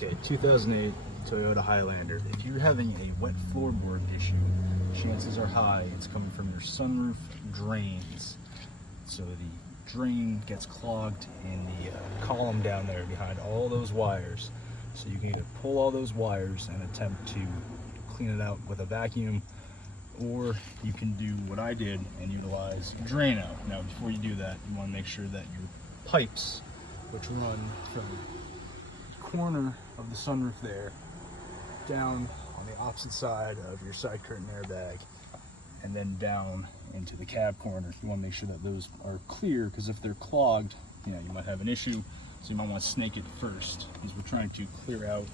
Okay, 2008 Toyota Highlander. If you're having a wet floorboard issue, chances are high it's coming from your sunroof drains. So the drain gets clogged in the column down there behind all those wires. So you can either pull all those wires and attempt to clean it out with a vacuum, or you can do what I did and utilize Drano. Now before you do that, you want to make sure that your pipes, which run from the corner of the sunroof there down on the opposite side of your side curtain airbag and then down into the cab corner, you want to make sure that those are clear, because if they're clogged, you might have an issue. So you might want to snake it first, because we're trying to clear out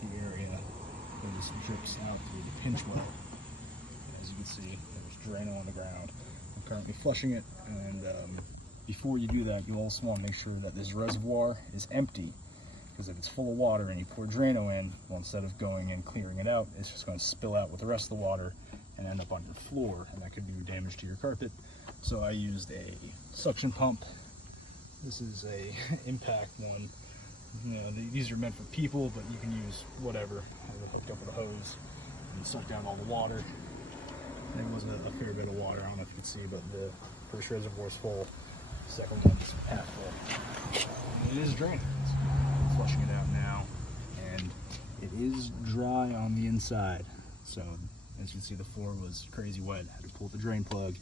the area where this drips out through the pinch well. As you can see, there's Drano on the ground. I'm currently flushing it, and before you do that, you also want to make sure that this reservoir is empty, because if it's full of water and you pour Drano in, well, instead of going and clearing it out, it's just going to spill out with the rest of the water and end up on your floor, and that could do damage to your carpet. So I used a suction pump. This is a impact one. These are meant for people, but you can use whatever. I was hooked up with a hose and suck down all the water. There was a fair bit of water. I don't know if you can see, but the first reservoir is full. The second one's half full. And it is draining. I'm flushing it out now, and it is dry on the inside. So as you can see, the floor was crazy wet. I had to pull the drain plug.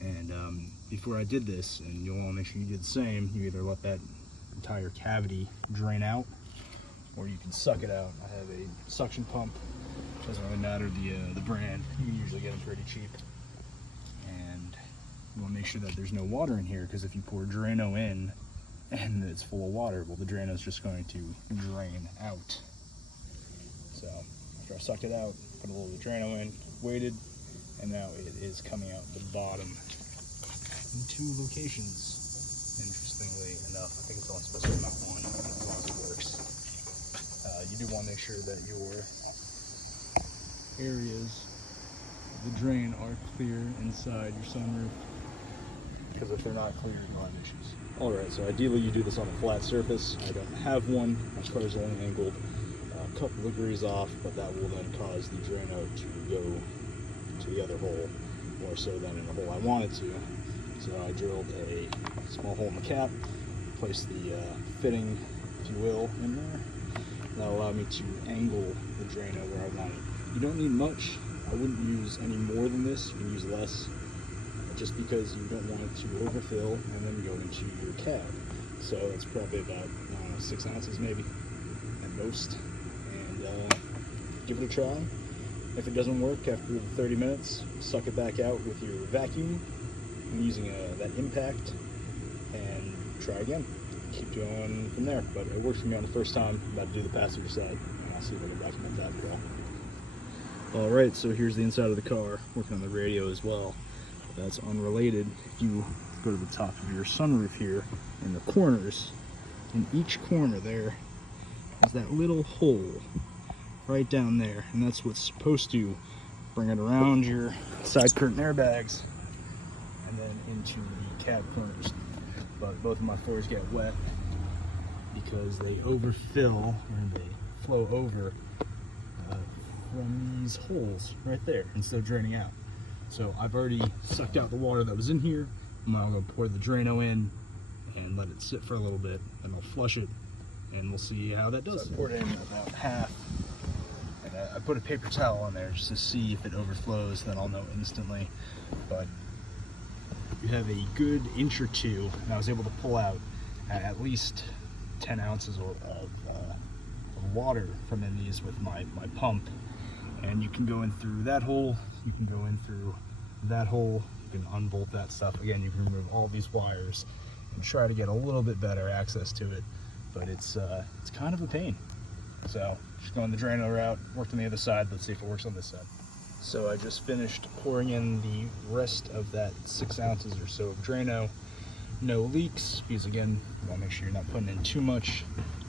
And before I did this, and you'll want to make sure you do the same, you either let that entire cavity drain out, or you can suck it out. I have a suction pump. Doesn't really matter the brand. You can usually get them pretty cheap. And you want to make sure that there's no water in here, because if you pour Drano in and it's full of water, well, the Drano is just going to drain out. So after I sucked it out, put a little of the Drano in, waited, and now it is coming out the bottom in two locations. Interestingly enough, I think it's only supposed to come out one, as long as it works. You do want to make sure that your areas of the drain are clear inside your sunroof, because if they're not clear, you'll have issues. Alright, so ideally you do this on a flat surface. I don't have one. My car's only angled a couple degrees off, but that will then cause the Drano to go to the other hole, more so than in the hole I wanted to. So I drilled a small hole in the cap, placed the fitting, if you will, in there. That'll allow me to angle the Drano where I want it. You don't need much. I wouldn't use any more than this. You can use less, just because you don't want it to overfill and then go into your cab. So it's probably about, I don't know, 6 ounces maybe at most. And give it a try. If it doesn't work after the 30 minutes, suck it back out with your vacuum. I'm using that impact, and try again. Keep going from there. But it worked for me on the first time. I'm about to do the passenger side, and I'll see if I can document that as well. Alright, so here's the inside of the car, working on the radio as well. That's unrelated. If you go to the top of your sunroof here, in the corners, in each corner there is that little hole right down there, and that's what's supposed to bring it around your side curtain airbags and then into the cab corners. But both of my floors get wet because they overfill, and they flow over from these holes right there instead of draining out. So I've already sucked out the water that was in here. I'm now going to pour the Drano in and let it sit for a little bit, and I'll flush it, and we'll see how that does. So I poured in about half, and I put a paper towel on there just to see if it overflows, then I'll know instantly. But you have a good inch or two, and I was able to pull out at least 10 ounces of water from in these with my pump. And you can go in through that hole, you can go in through that hole, you can unbolt that stuff. Again, you can remove all these wires and try to get a little bit better access to it, but it's kind of a pain. So just going the Drano route, worked on the other side. Let's see if it works on this side. So I just finished pouring in the rest of that 6 ounces or so of Drano. No leaks, because again, you want to make sure you're not putting in too much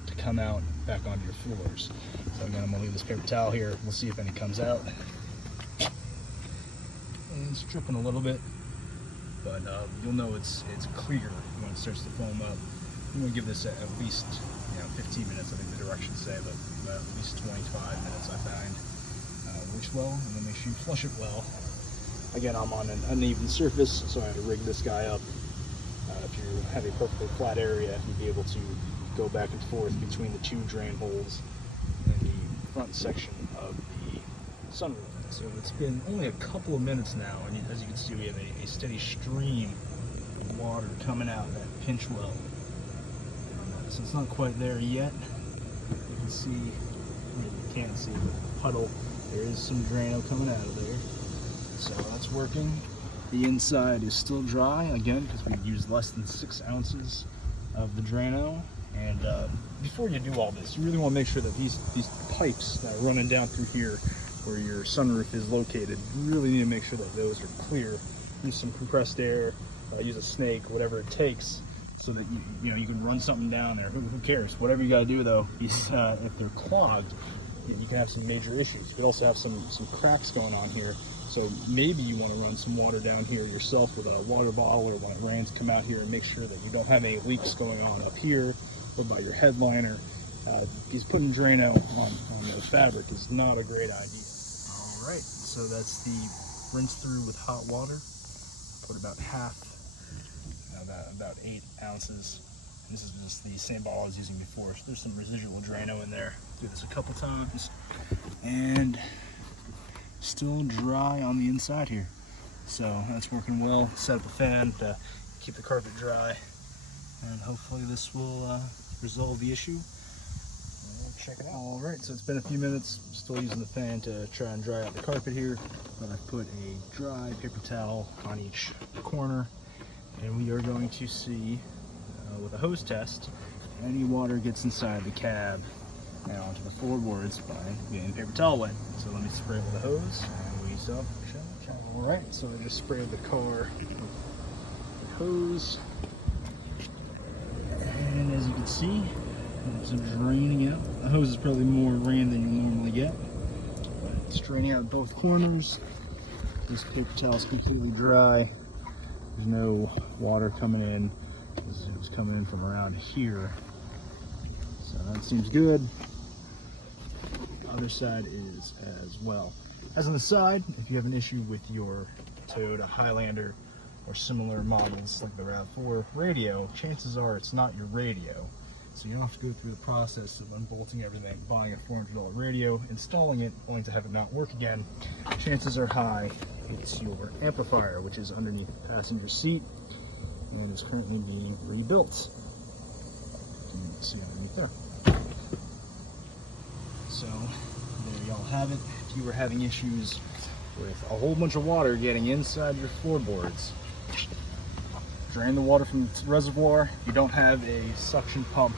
to come out back onto your floors. So again, I'm going to leave this paper towel here. We'll see if any comes out. And it's dripping a little bit, but you'll know it's clear when it starts to foam up. I'm going to give this at least 15 minutes, I think the directions say, but at least 25 minutes I find. Works well, and then make sure you flush it well. Again, I'm on an uneven surface, so I had to rig this guy up. If you have a perfectly flat area, you'd be able to go back and forth between the 2 drain holes in the front section of the sunroof. So it's been only a couple of minutes now, and as you can see, we have a steady stream of water coming out of that pinch well. So it's not quite there yet. You can see, you can't see the puddle. There is some Drano coming out of there. So that's working. The inside is still dry, again, because we've used less than 6 ounces of the Drano. And before you do all this, you really want to make sure that these pipes that are running down through here where your sunroof is located, you really need to make sure that those are clear. Use some compressed air, use a snake, whatever it takes, so that you can run something down there. Who cares? Whatever you got to do though, is if they're clogged, you can have some major issues. You could also have some cracks going on here. So maybe you want to run some water down here yourself with a water bottle, or when it rains, come out here and make sure that you don't have any leaks going on up here or by your headliner. Because putting Drano on the fabric is not a great idea. All right, so that's the rinse through with hot water. Put about half, about 8 ounces. This is just the same bottle I was using before. So there's some residual Drano in there. Do this a couple times, and still dry on the inside here. So that's working well. Set up a fan to keep the carpet dry, and hopefully this will resolve the issue. We'll check it out. All right, so it's been a few minutes. Still using the fan to try and dry out the carpet here, but I've put a dry paper towel on each corner, and we are going to see with a hose test any water gets inside the cab and onto the floorboards by getting paper towel wet. So let me spray it with a hose, and we saw. All right, so I just sprayed the car with the hose, and as you can see, it's draining out. The hose is probably more rain than you normally get, but it's draining out both corners. This paper towel is completely dry. There's no water coming in. It's coming in from around here, so that seems good. Other side is as well. As on the side, if you have an issue with your Toyota Highlander or similar models like the RAV4 radio, chances are it's not your radio. So you don't have to go through the process of unbolting everything, buying a $400 radio, installing it, only to have it not work again. Chances are high it's your amplifier, which is underneath the passenger seat and is currently being rebuilt. You can see underneath there. So there y'all have it. If you were having issues with a whole bunch of water getting inside your floorboards, drain the water from the reservoir. If you don't have a suction pump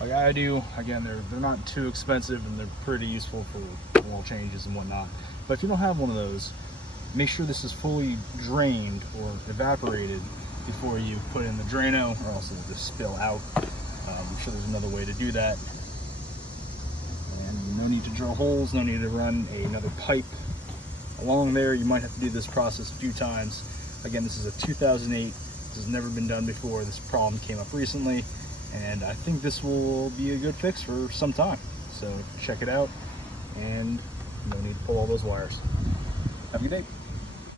like I do, again, they're not too expensive and they're pretty useful for oil changes and whatnot. But if you don't have one of those, make sure this is fully drained or evaporated before you put in the Drano, or else it'll just spill out. I'm sure there's another way to do that. And no need to drill holes, no need to run another pipe along there. You might have to do this process a few times. Again, this is a 2008. This has never been done before. This problem came up recently, and I think this will be a good fix for some time. So check it out, and no need to pull all those wires. Have a good day.